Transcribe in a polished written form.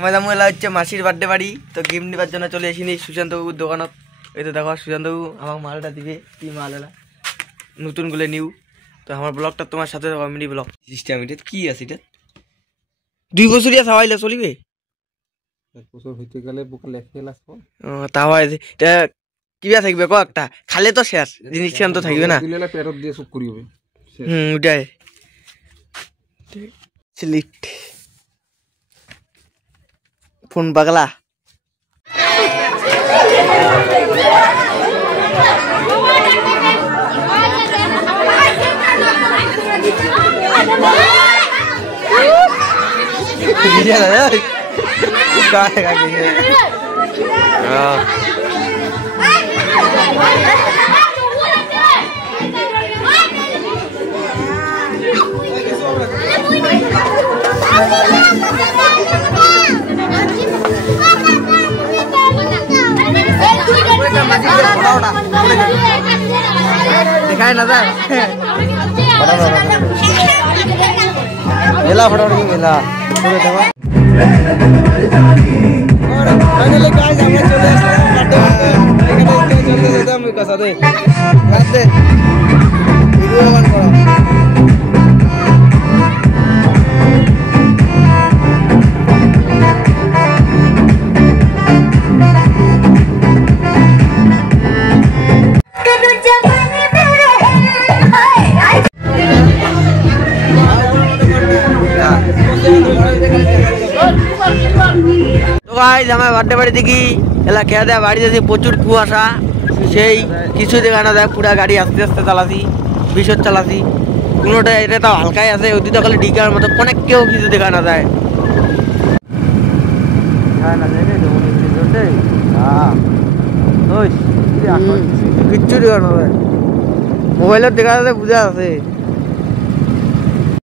আমার দামু এলা হচ্ছে মাসির বার্থডে বাড়ি, তো গিফট নিবার জন্য চলে এসিনি সুশান্ত বাবুর দোকানত। এই তো দেখো সুশান্ত বাবু আমার মালটা দিবে, কি মাল এলা নতুনগুলো নিউ। তো আমার ব্লগটা তোমার সাথে কমেডি ব্লগ সিস্টেম। এটা কি আছে? এটা 2 বছরিয়া সবাইলে চলিবে, 1 বছর হইতে গেলে বোকা লেখে লাস তাও এটা কিবা থাকবে ক একটা খালে তো শেষ জিনিস খান তো থাকবে না, দিলে পেরত দিয়ে সব করি হবে। ওটাই স্লিট ফোন পাগলা। दिखाए ना सर मेला फटाफट की मेला और फाइनली गाइस আমরা চলে আসলাম বার্থডে এখানে চলে যেতাম ওই কাছে রাতে ভিডিও অন করো। তো গাইস আমার বার্থডে বাড়ি থেকে এলা খেয়া দেয়া বাড়ি যেতে প্রচুর কুয়াশা, সেই কিছু দেখা না যায়, পুরা গাড়ি আস্তে আস্তে চালাছি, বিশদ চালাছি, কোনোটা এটা তাও হালকাই আছে, ওই তো খালি ডিকার মতো অনেক কেউ কিছু দেখা না যায়। কিচ্ছু দেখা না যায়, মোবাইলত দেখা যাচ্ছে বুঝা আছে।